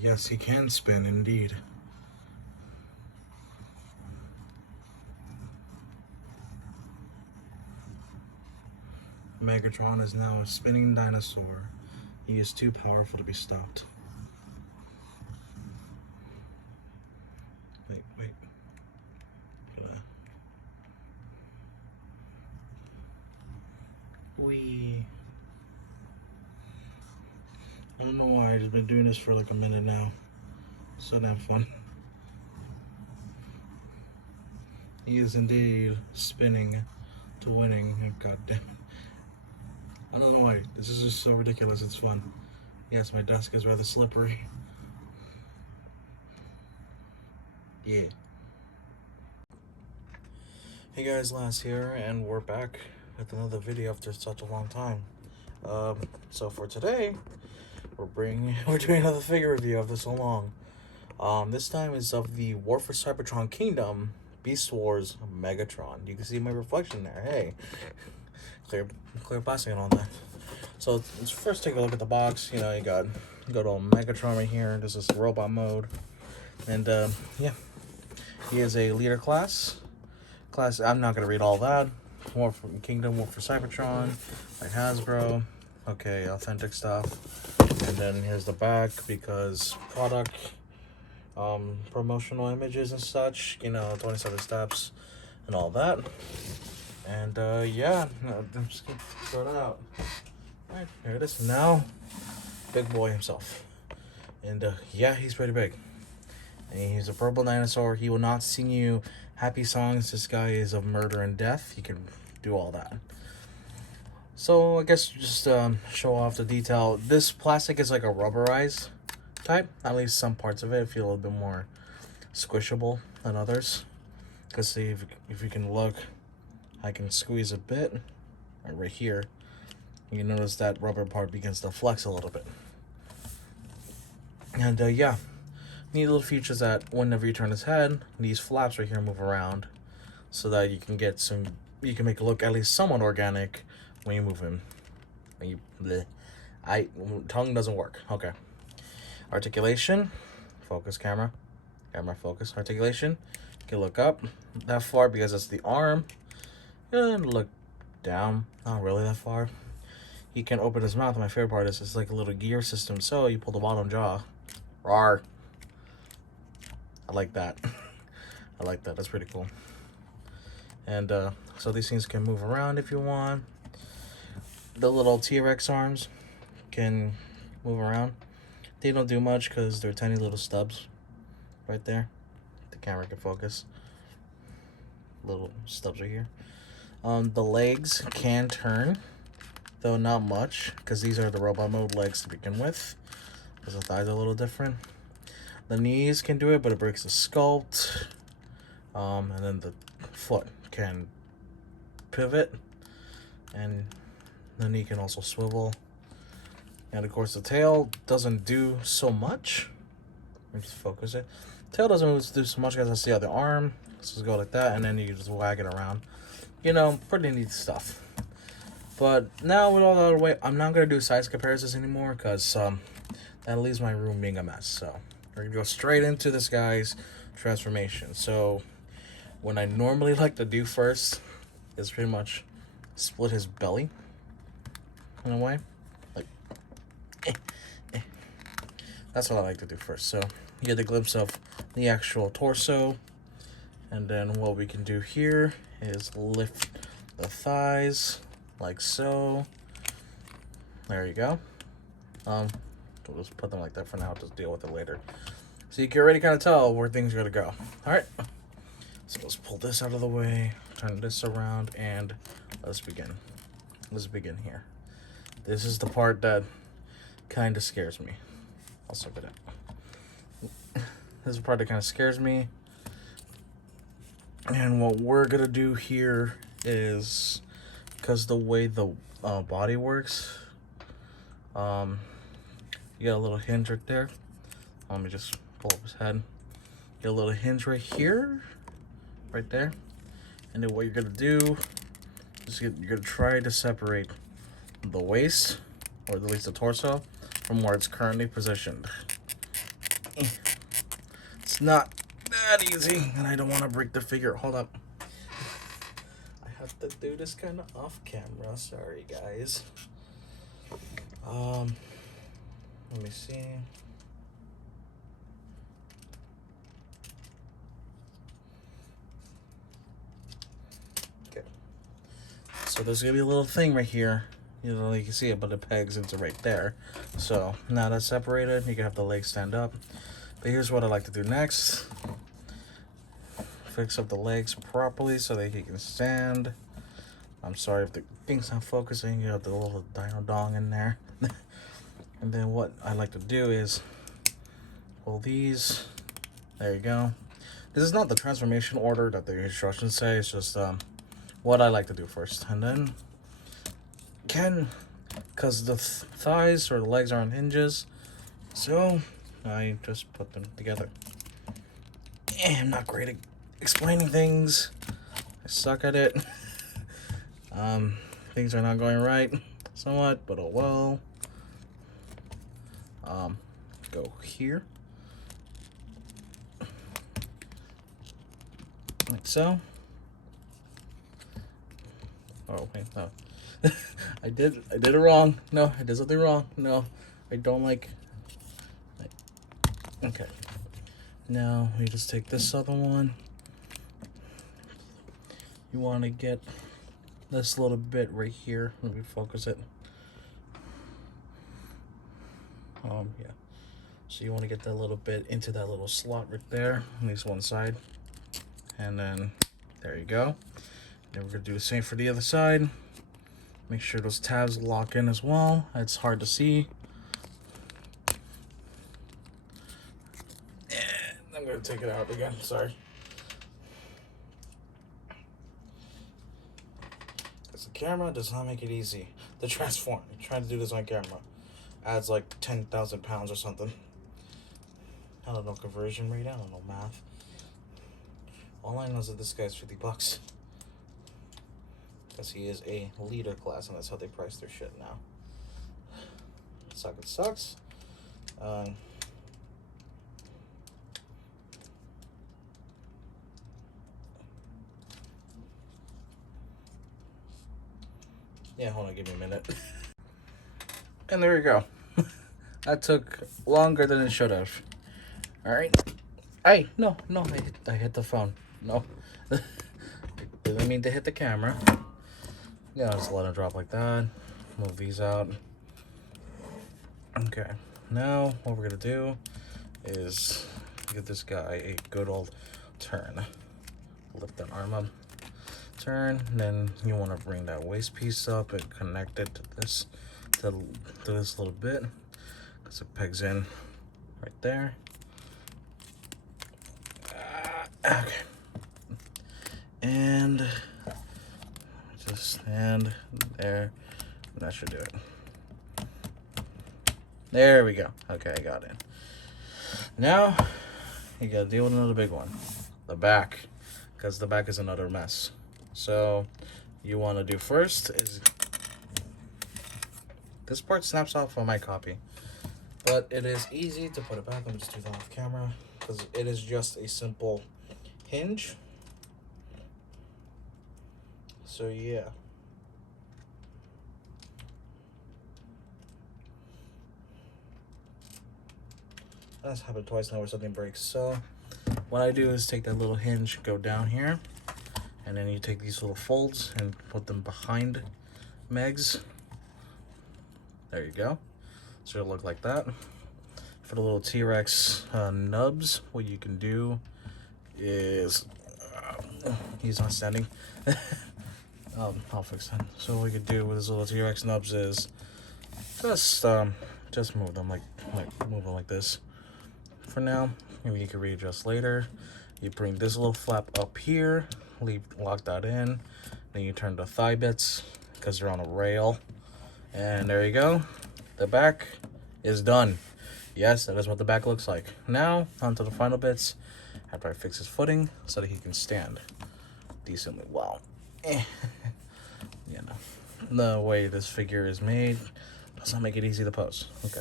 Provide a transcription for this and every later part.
Yes, he can spin indeed. Megatron is now a spinning dinosaur. He is too powerful to be stopped. Wait. Wee. I don't know why, I've just been doing this for like a minute now. So damn fun. He is indeed spinning to winning. God damn it. I don't know why. This is just so ridiculous. It's fun. Yes, my desk is rather slippery. Yeah. Hey guys, Lance here, and we're back with another video after such a long time. So for today, we're doing another figure review after so long. This time is of the War for Cybertron Kingdom Beast Wars Megatron. You can see my reflection there. Hey, clear plastic and all that. So let's first take a look at the box. You know, you got good old Megatron right here. This is robot mode, and yeah, he is a leader class. I'm not gonna read all that. War for Kingdom, War for Cybertron, by Hasbro. Okay, authentic stuff. And then here's the back because product, promotional images and such. You know, 27 steps and all that. And yeah, I'm just gonna throw it out. All right, here it is. Now, big boy himself. And yeah, he's pretty big. And he's a purple dinosaur. He will not sing you happy songs. This guy is of murder and death. He can do all that. So I guess just show off the detail. This plastic is like a rubberized type. At least some parts of it feel a little bit more squishable than others. Because see, if you can look, I can squeeze a bit right here. You notice that rubber part begins to flex a little bit. And yeah, neat little features that whenever you turn his head, these flaps right here move around, so that you can get some. You can make it look at least somewhat organic when you move him. When you, tongue doesn't work. Okay. Articulation, focus camera focus. Articulation, you can look up that far because it's the arm, and look down, not really that far. He can open his mouth. My favorite part is it's like a little gear system. So you pull the bottom jaw. Rawr. I like that. I like that. That's pretty cool. And so these things can move around if you want. The little T-Rex arms can move around. They don't do much because they're tiny little stubs right there. The camera can focus. Little stubs right here. The legs can turn, though not much, because these are the robot mode legs to begin with. Because the thighs are a little different. The knees can do it, but it breaks the sculpt. And then the foot can pivot, and the knee can also swivel. And of course, the tail doesn't do so much. Let me just focus it. Tail doesn't do so much because that's the other arm. So just go like that, and then you can just wag it around. You know, pretty neat stuff. But now with all that out of the way, I'm not gonna do size comparisons anymore because that leaves my room being a mess. So we're gonna go straight into this guy's transformation. So what I normally like to do first is pretty much split his belly in a way. Like, that's what I like to do first. So you get a glimpse of the actual torso. And then what we can do here is lift the thighs like so. There you go. We'll just put them like that for now. Just deal with it later. So you can already kind of tell where things are gonna go. All right. So let's pull this out of the way, turn this around, and let's begin. Let's begin here. This is the part that kind of scares me. I'll suck it up. This is the part that kind of scares me. And what we're gonna do here is, because the way the body works, you got a little hinge right there. Let me just pull up his head. Get a little hinge right here, right there. And then what you're gonna do is you're gonna try to separate the waist, or at least the torso, from where it's currently positioned. It's not that easy, and I don't want to break the figure. Hold up. I have to do this kind of off camera. Sorry, guys. Let me see. Okay. So there's gonna be a little thing right here. You know, you can see it, but it pegs into right there. So now that's separated. You can have the legs stand up. But here's what I like to do next. Fix up the legs properly so that he can stand. I'm sorry if the thing's not focusing. You have the little dino dong in there. And then what I like to do is pull these. There you go. This is not the transformation order that the instructions say. It's just what I like to do first. And then because the thighs or the legs are on hinges, so I just put them together. I'm not great at explaining things. I suck at it. Things are not going right somewhat, but oh well. Go here, like so. Oh wait, no. I did it wrong. No, I did something wrong. No, I don't like. Okay. Now we just take this other one. You want to get this little bit right here. Let me focus it. Yeah. So you want to get that little bit into that little slot right there, at least one side. And then there you go. Then we're gonna do the same for the other side. Make sure those tabs lock in as well. It's hard to see. And I'm gonna take it out again, sorry. Because the camera does not make it easy to transform. Trying to do this on camera adds like 10,000 pounds or something. I don't know conversion rate, I don't know math. All I know is that this guy's 50 bucks. Because he is a leader class, and that's how they price their shit now. It sucks. Yeah, hold on, give me a minute. And there you go. That took longer than it should have. Alright. Hey, no, I hit the phone. No. Didn't mean to hit the camera. Yeah, just let it drop like that. Move these out. Okay. Now, what we're gonna do is give this guy a good old turn. Lift that arm up. Turn. Then you want to bring that waist piece up and connect it to this, to this little bit, because it pegs in right there. Okay. And just stand there. That should do it. There we go. Okay, I got it. Now, you gotta deal with another big one. The back. Because the back is another mess. So, you want to do first is... This part snaps off on my copy. But it is easy to put it back. Let me just do that off camera. Because it is just a simple hinge. So yeah. That's happened twice now where something breaks. So what I do is take that little hinge, go down here, and then you take these little folds and put them behind Megs. There you go. So it'll look like that. For the little T-Rex nubs, what you can do is he's not standing. I'll fix that. So what you could do with his little T-Rex nubs is just move them like move them like this for now. Maybe you can readjust later. You bring this little flap up here, lock that in, then you turn the thigh bits because they're on a rail, and there you go. The back is done. Yes, that is what the back looks like. Now onto the final bits after I fix his footing so that he can stand decently well. You know, the way this figure is made does not make it easy to pose. Okay,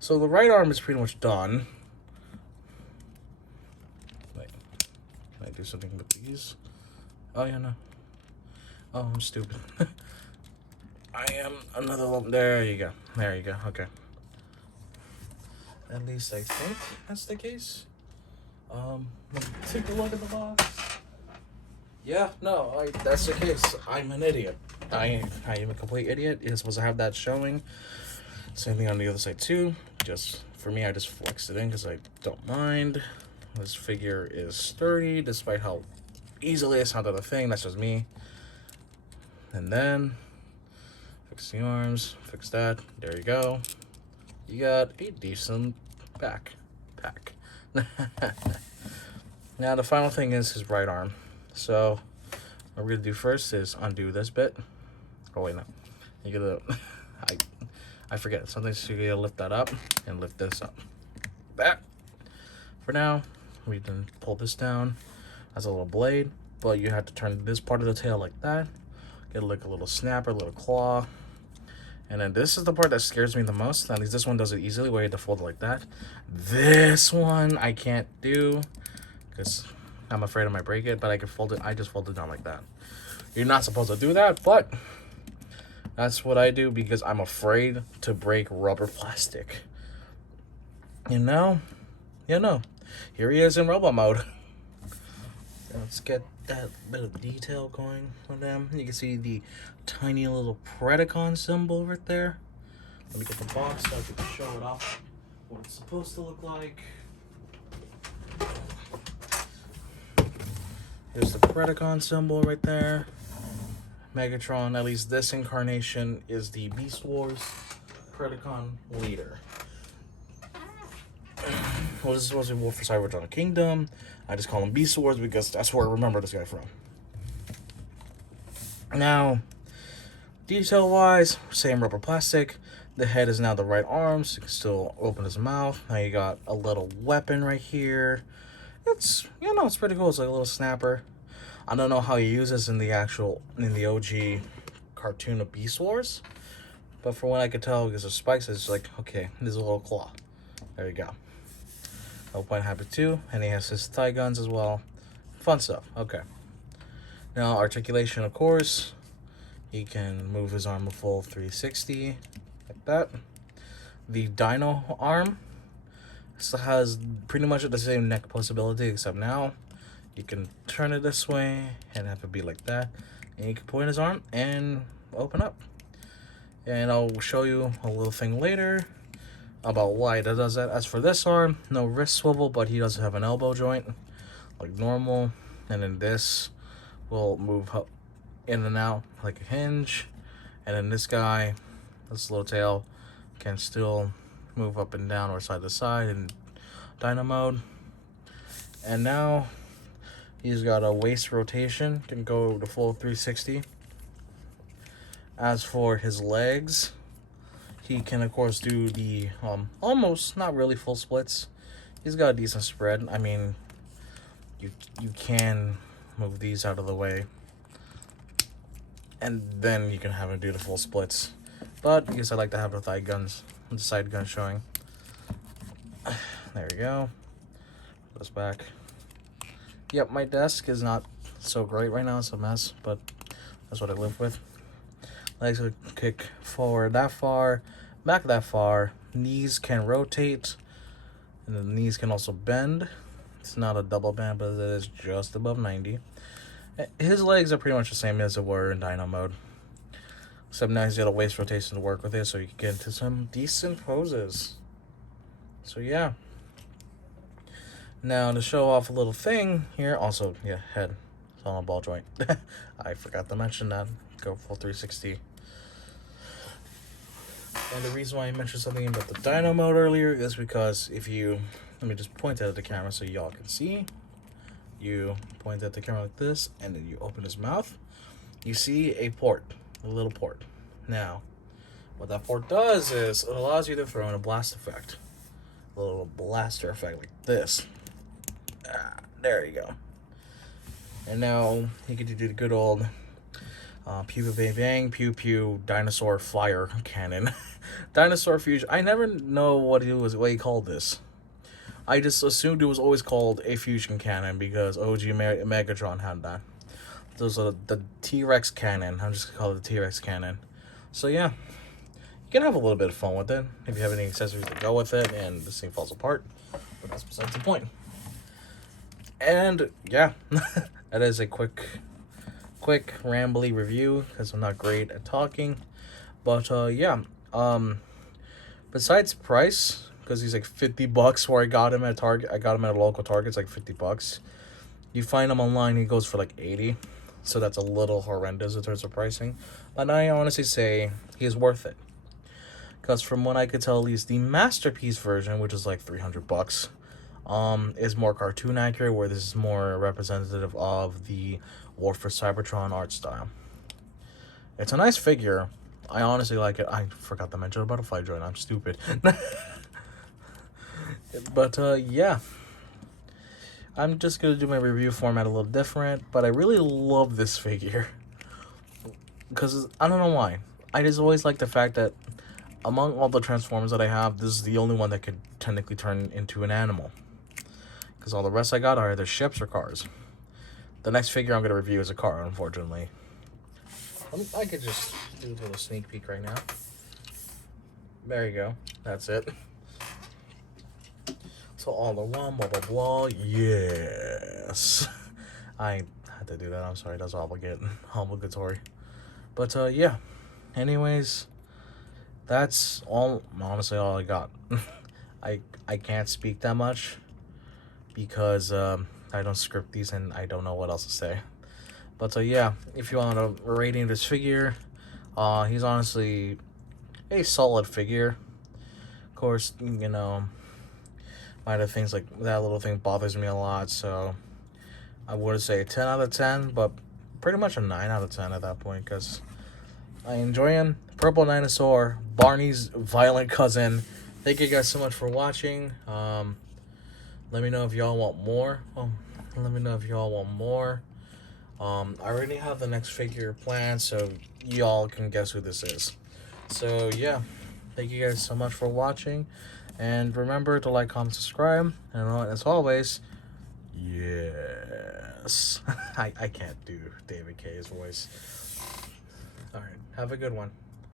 so the right arm is pretty much done. do something with these. Oh, yeah, no. Oh, I'm stupid. I am another one. There you go. There you go. Okay. At least I think that's the case. Let me take a look at the box. Yeah, no, that's the case. I'm an idiot. I am a complete idiot. You're supposed to have that showing. Same thing on the other side too. Just for me, I just flexed it in because I don't mind. This figure is sturdy, despite how easily it's not the thing. That's just me. And then fix the arms, fix that. There you go. You got a decent pack. Now the final thing is his right arm. So what we're gonna do first is undo this bit. Oh wait, no. You gotta I forget. Sometimes you gotta lift that up and lift this up. That for now, we can pull this down as a little blade, but you have to turn this part of the tail like that. Get like a little snapper, a little claw. And then this is the part that scares me the most. At least this one does it easily, where you have to fold it like that. This one I can't do because I'm afraid I might break it, but I can fold it. I just fold it down like that. You're not supposed to do that, but that's what I do because I'm afraid to break rubber plastic. You know? Here he is in robot mode. Let's get that bit of detail going on them. You can see the tiny little Predacon symbol right there. Let me get the box so I can show it off what it's supposed to look like. Here's the Predacon symbol right there. Megatron, at least this incarnation, is the Beast Wars Predacon leader. Well, this is supposed to be War for Cybertron Kingdom. I just call him Beast Wars because that's where I remember this guy from. Now, detail-wise, same rubber plastic. The head is now the right arm, so you can still open his mouth. Now you got a little weapon right here. It's, it's pretty cool. It's like a little snapper. I don't know how you use this in the OG cartoon of Beast Wars. But from what I could tell, because of spikes, it's like, okay, there's a little claw. There you go. Point Habit 2, and he has his thigh guns as well. Fun stuff. Okay. Now, articulation, of course. He can move his arm a full 360, like that. The Dino arm still has pretty much the same neck possibility, except now you can turn it this way and have it be like that. And you can point his arm and open up. And I'll show you a little thing later about why that does that. As for this arm, no wrist swivel, but he does have an elbow joint like normal. And then this will move up in and out like a hinge. And then this guy, this little tail, can still move up and down or side to side in Dino mode. And now he's got a waist rotation, can go to full 360. As for his legs, he can of course do the almost, not really full splits. He's got a decent spread. I mean, you can move these out of the way, and then you can have him do the full splits. But because I like to have the thigh guns, the side guns showing. There we go. Put this back. Yep, my desk is not so great right now. It's a mess, but that's what I live with. Legs will kick forward that far, back that far. Knees can rotate, and the knees can also bend. It's not a double bend, but it is just above 90. His legs are pretty much the same as they were in Dino mode. Except now he's got a waist rotation to work with it, so you can get into some decent poses. So yeah. Now to show off a little thing here, also, yeah, head. It's on a ball joint. I forgot to mention that. Go full 360. And the reason why I mentioned something about the Dino mode earlier is because if you, let me just point at the camera so y'all can see. You point at the camera like this, and then you open his mouth. You see a port, a little port. Now, what that port does is it allows you to throw in a blast effect. A little blaster effect like this. There you go. And now you get to do the good old pew bang bang pew pew dinosaur fire cannon. Dinosaur fusion. I never know what he called this, I just assumed it was always called a fusion cannon because OG Megatron had that. Those are the T-Rex cannon. I'm just gonna call it the T-Rex cannon. So yeah, you can have a little bit of fun with it if you have any accessories to go with it, and this thing falls apart. But that's besides the point. And yeah, that is a quick rambly review because I'm not great at talking. But yeah, besides price, because he's like $50 where I got him at Target. I got him at a local Target. It's like $50. You find him online, he goes for like 80. So that's a little horrendous in terms of pricing. But I honestly say he's worth it. Because from what I could tell, at least the Masterpiece version, which is like $300, is more cartoon accurate, where this is more representative of the War for Cybertron art style. It's a nice figure. I honestly like it. I forgot to mention a butterfly joint. I'm stupid. But yeah, I'm just gonna do my review format a little different, but I really love this figure because I don't know why. I just always like the fact that among all the Transformers that I have, this is the only one that could technically turn into an animal, because all the rest I got are either ships or cars. The next figure I'm gonna review is a car, unfortunately. I could just do a little sneak peek right now. There you go. That's it. So all the one, blah, blah, blah. Yes. I had to do that. I'm sorry. That's obligatory. But, yeah. Anyways, that's honestly all I got. I can't speak that much because I don't script these and I don't know what else to say. But, yeah, if you want a rating of this figure, he's honestly a solid figure. Of course, you know, minor things like that little thing bothers me a lot, so I would say a 10 out of 10, but pretty much a 9 out of 10 at that point, because I enjoy him. Purple Dinosaur, Barney's violent cousin. Thank you guys so much for watching. Let me know if y'all want more. I already have the next figure planned, so y'all can guess who this is. So yeah, thank you guys so much for watching. And remember to like, comment, subscribe. And as always, yes. I can't do David K's voice. Alright, have a good one.